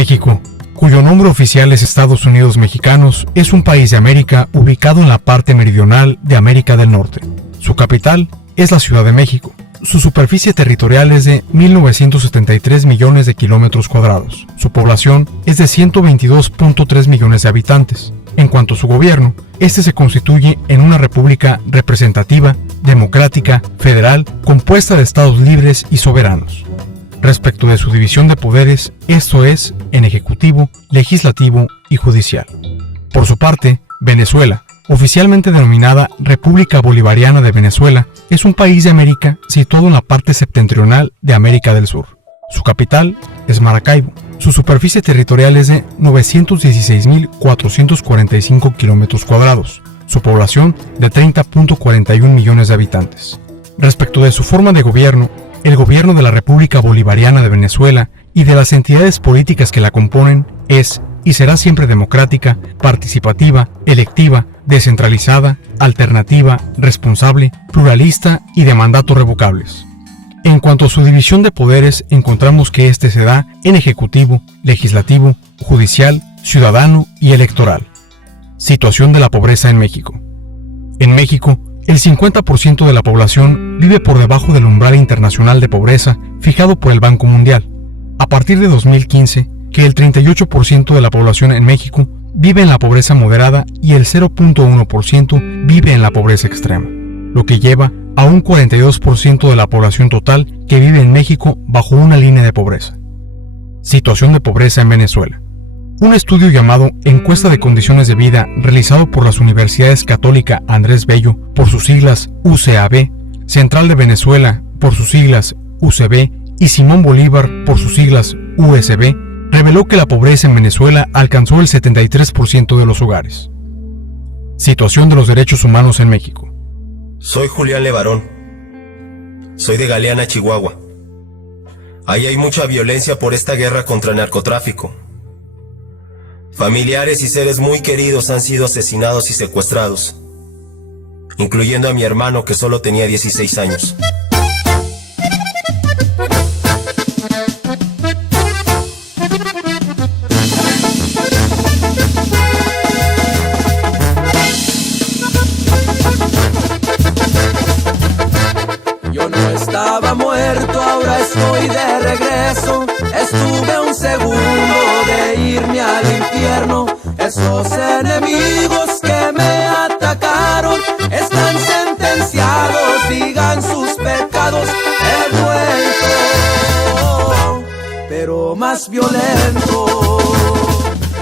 México, cuyo nombre oficial es Estados Unidos Mexicanos, es un país de América ubicado en la parte meridional de América del Norte. Su capital es la Ciudad de México. Su superficie territorial es de 1.973 millones de kilómetros cuadrados. Su población es de 122.3 millones de habitantes. En cuanto a su gobierno, este se constituye en una república representativa, democrática, federal, compuesta de estados libres y soberanos. Respecto de su división de poderes, esto es, en ejecutivo, legislativo y judicial. Por su parte, Venezuela, oficialmente denominada República Bolivariana de Venezuela, es un país de América situado en la parte septentrional de América del Sur. Su capital es Maracaibo. Su superficie territorial es de 916.445 kilómetros cuadrados. Su población de 30.41 millones de habitantes. Respecto de su forma de gobierno, el gobierno de la República Bolivariana de Venezuela y de las entidades políticas que la componen es y será siempre democrática, participativa, electiva, descentralizada, alternativa, responsable, pluralista y de mandatos revocables. En cuanto a su división de poderes, encontramos que este se da en ejecutivo, legislativo, judicial, ciudadano y electoral. Situación de la pobreza en México. En México, el 50% de la población vive por debajo del umbral internacional de pobreza fijado por el Banco Mundial. A partir de 2015, que el 38% de la población en México vive en la pobreza moderada y el 0.1% vive en la pobreza extrema, lo que lleva a un 42% de la población total que vive en México bajo una línea de pobreza. Situación de pobreza en Venezuela. Un estudio llamado Encuesta de Condiciones de Vida, realizado por las Universidades Católica Andrés Bello, por sus siglas UCAB, Central de Venezuela, por sus siglas UCB, y Simón Bolívar, por sus siglas USB, reveló que la pobreza en Venezuela alcanzó el 73% de los hogares. Situación de los derechos humanos en México. Soy Julián Levarón. Soy de Galeana, Chihuahua. Ahí hay mucha violencia por esta guerra contra el narcotráfico. Familiares y seres muy queridos han sido asesinados y secuestrados, incluyendo a mi hermano que solo tenía 16 años. Estaba muerto, ahora estoy de regreso. Estuve un segundo de irme al infierno. Esos enemigos que me atacaron están sentenciados, digan sus pecados. He vuelto, pero más violento.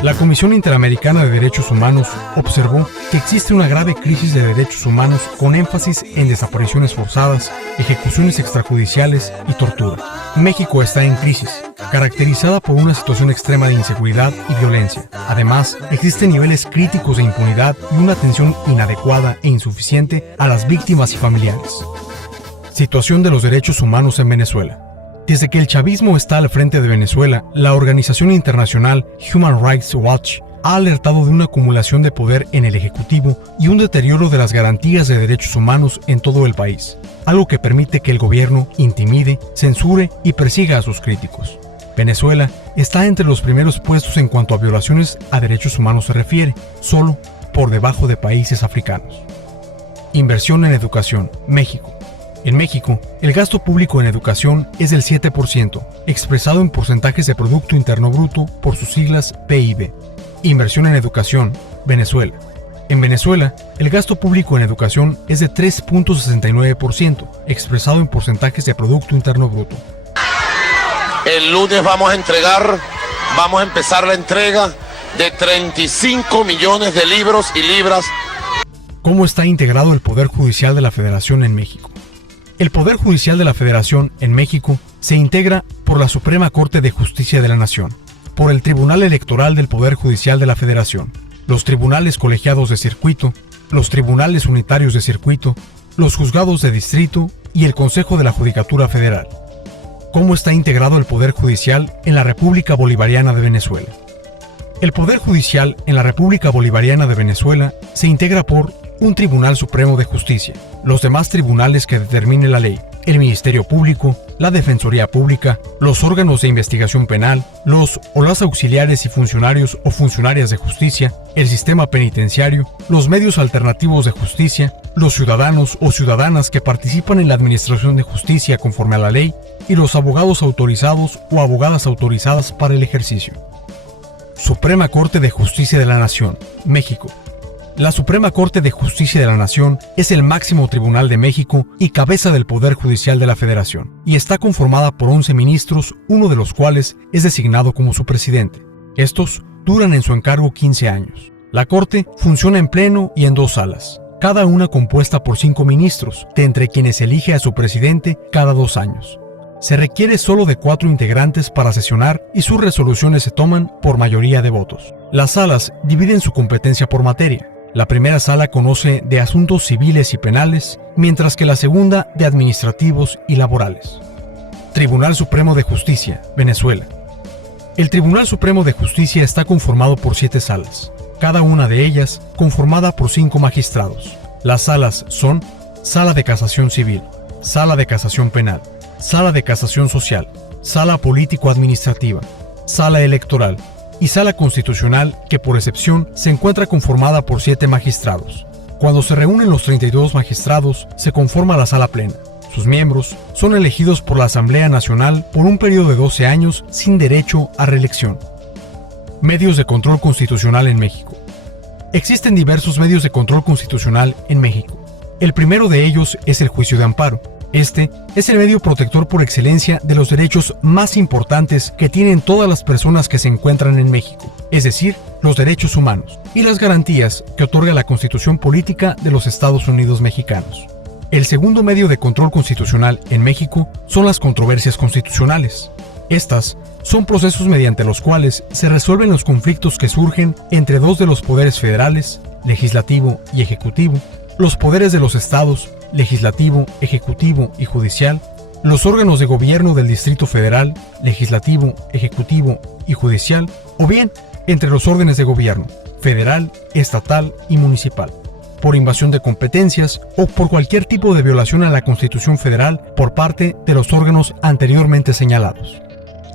La Comisión Interamericana de Derechos Humanos observó que existe una grave crisis de derechos humanos con énfasis en desapariciones forzadas, ejecuciones extrajudiciales y tortura. México está en crisis, caracterizada por una situación extrema de inseguridad y violencia. Además, existen niveles críticos de impunidad y una atención inadecuada e insuficiente a las víctimas y familiares. Situación de los derechos humanos en Venezuela. Desde que el chavismo está al frente de Venezuela, la organización internacional Human Rights Watch ha alertado de una acumulación de poder en el Ejecutivo y un deterioro de las garantías de derechos humanos en todo el país, algo que permite que el gobierno intimide, censure y persiga a sus críticos. Venezuela está entre los primeros puestos en cuanto a violaciones a derechos humanos se refiere, solo por debajo de países africanos. Inversión en educación, México. En México, el gasto público en educación es del 7%, expresado en porcentajes de Producto Interno Bruto por sus siglas PIB. Inversión en educación, Venezuela. En Venezuela, el gasto público en educación es de 3.69%, expresado en porcentajes de Producto Interno Bruto. El lunes vamos a empezar la entrega de 35 millones de libros y libras. ¿Cómo está integrado el Poder Judicial de la Federación en México? El Poder Judicial de la Federación en México se integra por la Suprema Corte de Justicia de la Nación, por el Tribunal Electoral del Poder Judicial de la Federación, los tribunales colegiados de circuito, los tribunales unitarios de circuito, los juzgados de distrito y el Consejo de la Judicatura Federal. ¿Cómo está integrado el Poder Judicial en la República Bolivariana de Venezuela? El Poder Judicial en la República Bolivariana de Venezuela se integra por un Tribunal Supremo de Justicia, los demás tribunales que determine la ley, el Ministerio Público, la Defensoría Pública, los órganos de investigación penal, los o las auxiliares y funcionarios o funcionarias de justicia, el sistema penitenciario, los medios alternativos de justicia, los ciudadanos o ciudadanas que participan en la administración de justicia conforme a la ley y los abogados autorizados o abogadas autorizadas para el ejercicio. Suprema Corte de Justicia de la Nación, México. La Suprema Corte de Justicia de la Nación es el máximo tribunal de México y cabeza del Poder Judicial de la Federación, y está conformada por 11 ministros, uno de los cuales es designado como su presidente. Estos duran en su encargo 15 años. La Corte funciona en pleno y en 2 salas, cada una compuesta por 5 ministros, de entre quienes elige a su presidente cada 2 años. Se requiere solo de 4 integrantes para sesionar y sus resoluciones se toman por mayoría de votos. Las salas dividen su competencia por materia. La primera sala conoce de asuntos civiles y penales, mientras que la segunda de administrativos y laborales. Tribunal Supremo de Justicia, Venezuela. El Tribunal Supremo de Justicia está conformado por 7 salas, cada una de ellas conformada por 5 magistrados. Las salas son Sala de Casación Civil, Sala de Casación Penal, Sala de Casación Social, Sala Político-Administrativa, Sala Electoral y Sala Constitucional, que por excepción se encuentra conformada por 7 magistrados. Cuando se reúnen los 32 magistrados, se conforma la Sala Plena. Sus miembros son elegidos por la Asamblea Nacional por un periodo de 12 años sin derecho a reelección. Medios de control constitucional en México. Existen diversos medios de control constitucional en México. El primero de ellos es el juicio de amparo. Este es el medio protector por excelencia de los derechos más importantes que tienen todas las personas que se encuentran en México, es decir, los derechos humanos y las garantías que otorga la Constitución Política de los Estados Unidos Mexicanos. El segundo medio de control constitucional en México son las controversias constitucionales. Estas son procesos mediante los cuales se resuelven los conflictos que surgen entre 2 de los poderes federales, legislativo y ejecutivo, los poderes de los estados, legislativo, ejecutivo y judicial, los órganos de gobierno del Distrito Federal, legislativo, ejecutivo y judicial, o bien entre los órdenes de gobierno, federal, estatal y municipal, por invasión de competencias o por cualquier tipo de violación a la Constitución Federal por parte de los órganos anteriormente señalados.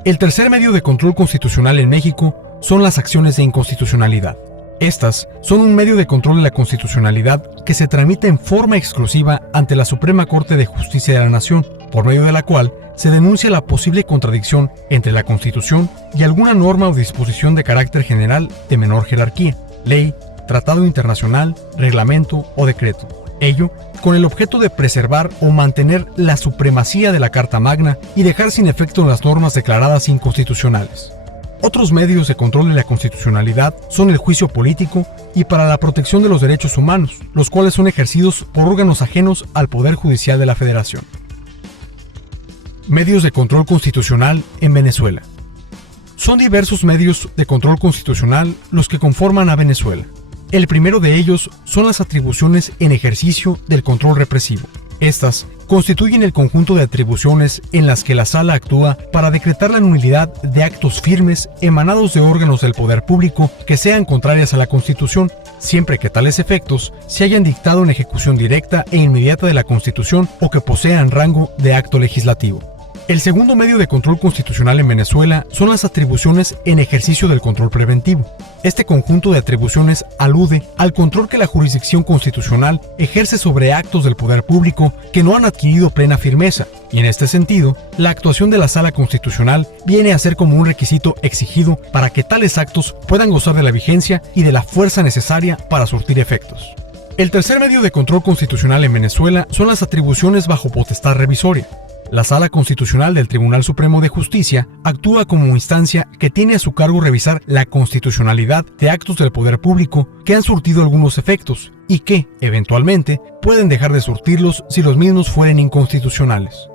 El tercer medio de control constitucional en México son las acciones de inconstitucionalidad. Estas son un medio de control de la constitucionalidad que se tramita en forma exclusiva ante la Suprema Corte de Justicia de la Nación, por medio de la cual se denuncia la posible contradicción entre la Constitución y alguna norma o disposición de carácter general de menor jerarquía, ley, tratado internacional, reglamento o decreto. Ello con el objeto de preservar o mantener la supremacía de la Carta Magna y dejar sin efecto las normas declaradas inconstitucionales. Otros medios de control de la constitucionalidad son el juicio político y para la protección de los derechos humanos, los cuales son ejercidos por órganos ajenos al Poder Judicial de la Federación. Medios de control constitucional en Venezuela. Son diversos medios de control constitucional los que conforman a Venezuela. El primero de ellos son las atribuciones en ejercicio del control represivo. Estas constituyen el conjunto de atribuciones en las que la Sala actúa para decretar la nulidad de actos firmes emanados de órganos del poder público que sean contrarias a la Constitución, siempre que tales efectos se hayan dictado en ejecución directa e inmediata de la Constitución o que posean rango de acto legislativo. El segundo medio de control constitucional en Venezuela son las atribuciones en ejercicio del control preventivo. Este conjunto de atribuciones alude al control que la jurisdicción constitucional ejerce sobre actos del poder público que no han adquirido plena firmeza, y en este sentido, la actuación de la Sala Constitucional viene a ser como un requisito exigido para que tales actos puedan gozar de la vigencia y de la fuerza necesaria para surtir efectos. El tercer medio de control constitucional en Venezuela son las atribuciones bajo potestad revisoria. La Sala Constitucional del Tribunal Supremo de Justicia actúa como instancia que tiene a su cargo revisar la constitucionalidad de actos del poder público que han surtido algunos efectos y que, eventualmente, pueden dejar de surtirlos si los mismos fueren inconstitucionales.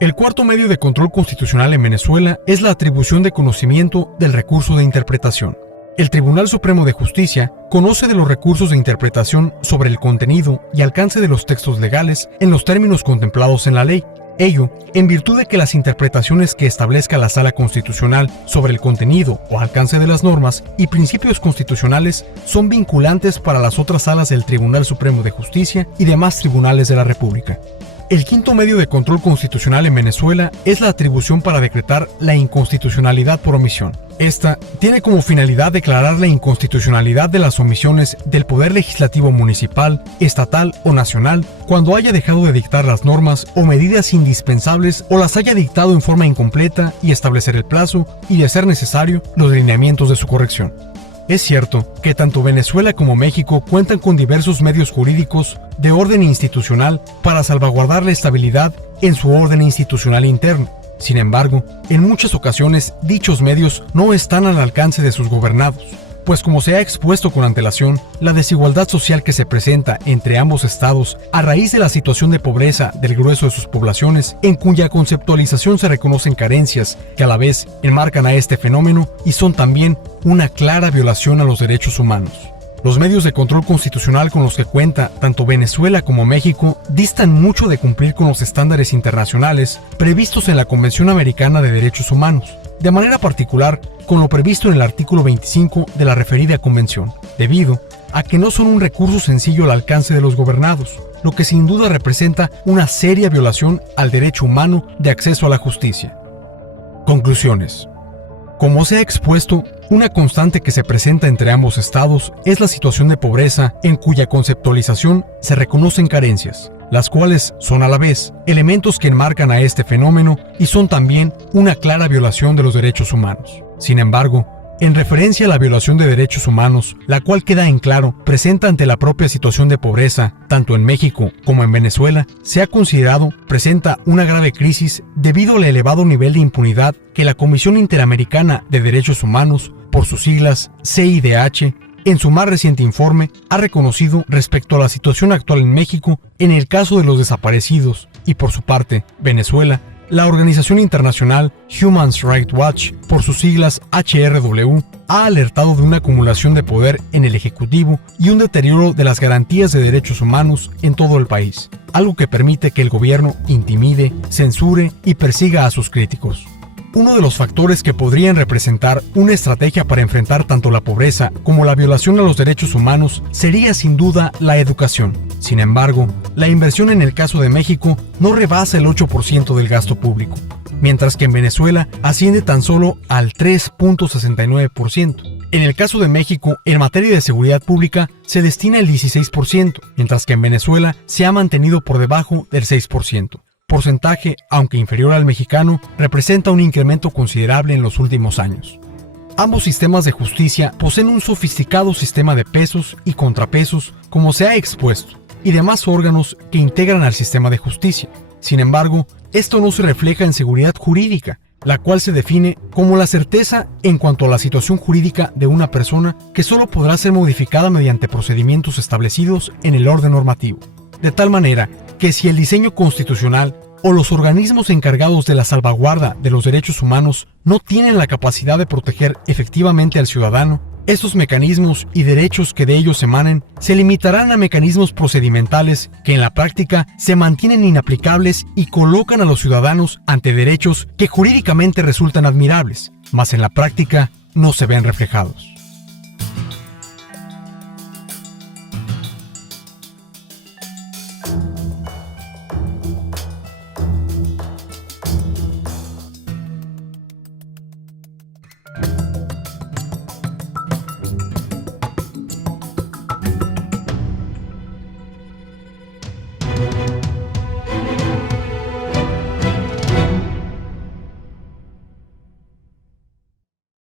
El cuarto medio de control constitucional en Venezuela es la atribución de conocimiento del recurso de interpretación. El Tribunal Supremo de Justicia conoce de los recursos de interpretación sobre el contenido y alcance de los textos legales en los términos contemplados en la ley. Ello, en virtud de que las interpretaciones que establezca la Sala Constitucional sobre el contenido o alcance de las normas y principios constitucionales son vinculantes para las otras salas del Tribunal Supremo de Justicia y demás tribunales de la República. El quinto medio de control constitucional en Venezuela es la atribución para decretar la inconstitucionalidad por omisión. Esta tiene como finalidad declarar la inconstitucionalidad de las omisiones del Poder Legislativo municipal, estatal o nacional cuando haya dejado de dictar las normas o medidas indispensables o las haya dictado en forma incompleta y establecer el plazo y, de ser necesario, los lineamientos de su corrección. Es cierto que tanto Venezuela como México cuentan con diversos medios jurídicos de orden institucional para salvaguardar la estabilidad en su orden institucional interno. Sin embargo, en muchas ocasiones dichos medios no están al alcance de sus gobernados, pues como se ha expuesto con antelación, la desigualdad social que se presenta entre ambos estados a raíz de la situación de pobreza del grueso de sus poblaciones, en cuya conceptualización se reconocen carencias que a la vez enmarcan a este fenómeno y son también una clara violación a los derechos humanos. Los medios de control constitucional con los que cuenta tanto Venezuela como México distan mucho de cumplir con los estándares internacionales previstos en la Convención Americana de Derechos Humanos, de manera particular con lo previsto en el artículo 25 de la referida convención, debido a que no son un recurso sencillo al alcance de los gobernados, lo que sin duda representa una seria violación al derecho humano de acceso a la justicia. Conclusiones. Como se ha expuesto, una constante que se presenta entre ambos estados es la situación de pobreza en cuya conceptualización se reconocen carencias, las cuales son a la vez elementos que enmarcan a este fenómeno y son también una clara violación de los derechos humanos. Sin embargo, en referencia a la violación de derechos humanos, la cual queda en claro presenta ante la propia situación de pobreza, tanto en México como en Venezuela, se ha considerado presenta una grave crisis debido al elevado nivel de impunidad que la Comisión Interamericana de Derechos Humanos, por sus siglas CIDH, en su más reciente informe ha reconocido respecto a la situación actual en México en el caso de los desaparecidos y, por su parte, Venezuela. La organización internacional Human Rights Watch, por sus siglas HRW, ha alertado de una acumulación de poder en el Ejecutivo y un deterioro de las garantías de derechos humanos en todo el país, algo que permite que el gobierno intimide, censure y persiga a sus críticos. Uno de los factores que podrían representar una estrategia para enfrentar tanto la pobreza como la violación a los derechos humanos sería sin duda la educación. Sin embargo, la inversión en el caso de México no rebasa el 8% del gasto público, mientras que en Venezuela asciende tan solo al 3.69%. En el caso de México, en materia de seguridad pública, se destina el 16%, mientras que en Venezuela se ha mantenido por debajo del 6%. Porcentaje, aunque inferior al mexicano, representa un incremento considerable en los últimos años. Ambos sistemas de justicia poseen un sofisticado sistema de pesos y contrapesos, como se ha expuesto, y demás órganos que integran al sistema de justicia. Sin embargo, esto no se refleja en seguridad jurídica, la cual se define como la certeza en cuanto a la situación jurídica de una persona que solo podrá ser modificada mediante procedimientos establecidos en el orden normativo. De tal manera que si el diseño constitucional o los organismos encargados de la salvaguarda de los derechos humanos no tienen la capacidad de proteger efectivamente al ciudadano, estos mecanismos y derechos que de ellos emanen se limitarán a mecanismos procedimentales que en la práctica se mantienen inaplicables y colocan a los ciudadanos ante derechos que jurídicamente resultan admirables, mas en la práctica no se ven reflejados.